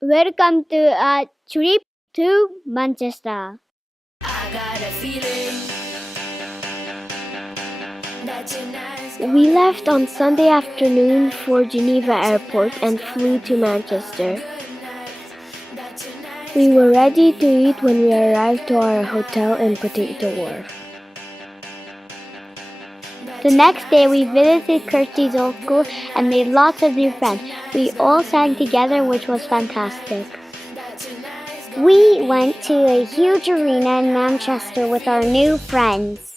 Welcome to a trip to Manchester. I got a feeling that tonight's We left on Sunday afternoon for Geneva Airport and flew to Manchester. We were ready to eat when we arrived to our hotel in Potato Wharf. The next day, we visited Kirsty's old school and made lots of new friends. We all sang together, which was fantastic. We went to a huge arena in Manchester with our new friends.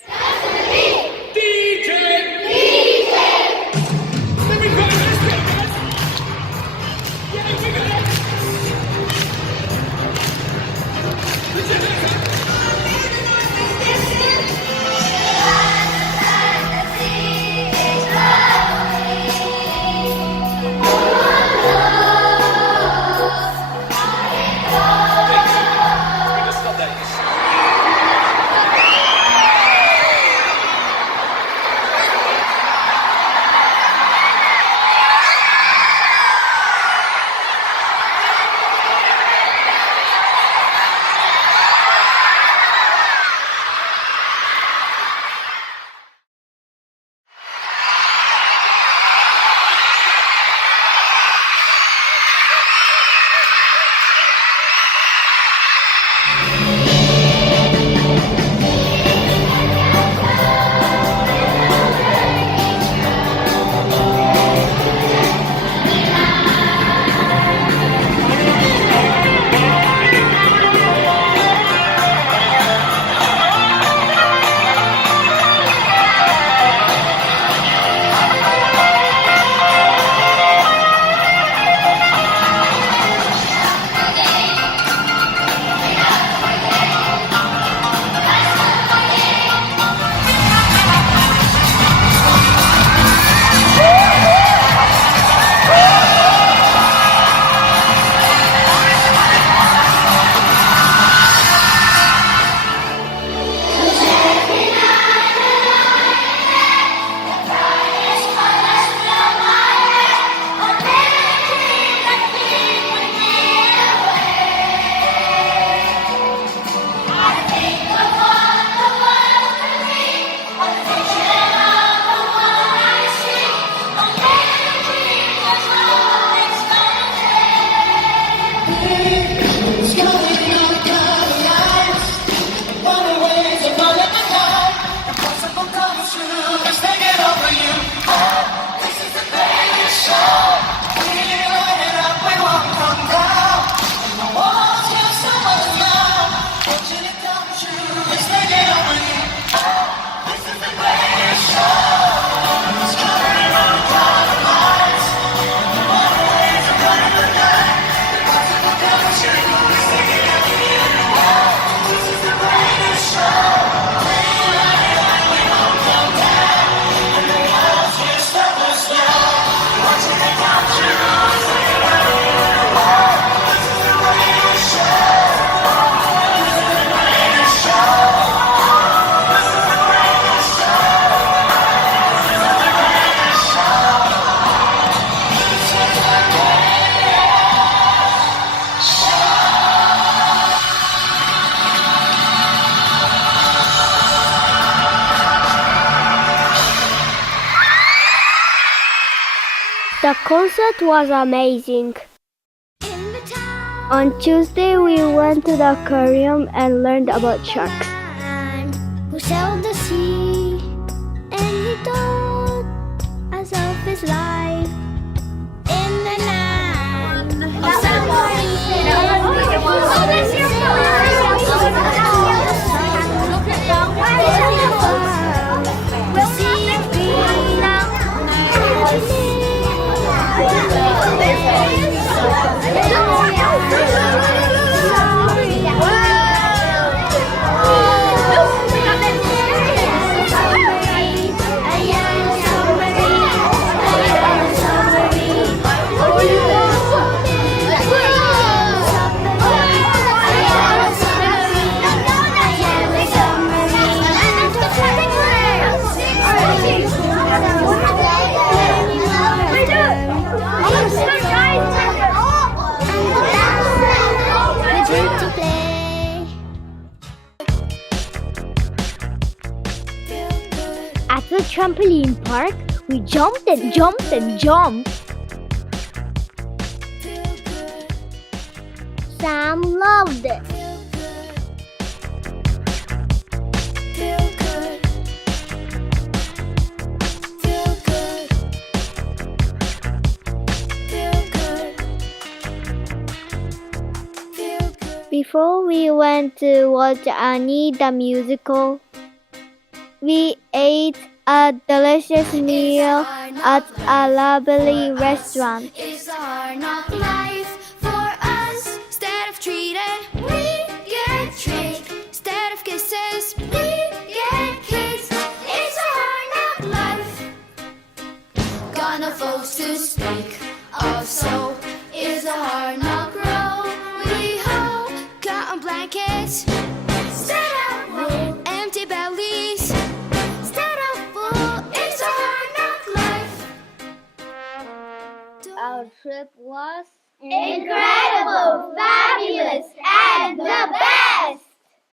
The concert was amazing. On Tuesday, we went to the aquarium and learned about sharks. Who sailed the sea, and he told us of his life in the land of submarines. Oh, that's your trampoline park, we jumped and jumped and jumped. Sam loved it. Feel good. Feel good. Feel good. Feel good. Before we went to watch Annie the musical, we ate a delicious meal at a lovely restaurant. It's a hard knock life for us. Instead of treated, we get treated. Instead of kisses, we get kissed. It's a hard knock life. Gonna folks to speak of, so it's a hard knock row. We hold cotton blankets. Instead of wool, empty bellies. Instead of full, it's a hard knock life. Our trip was incredible, fabulous, and the best!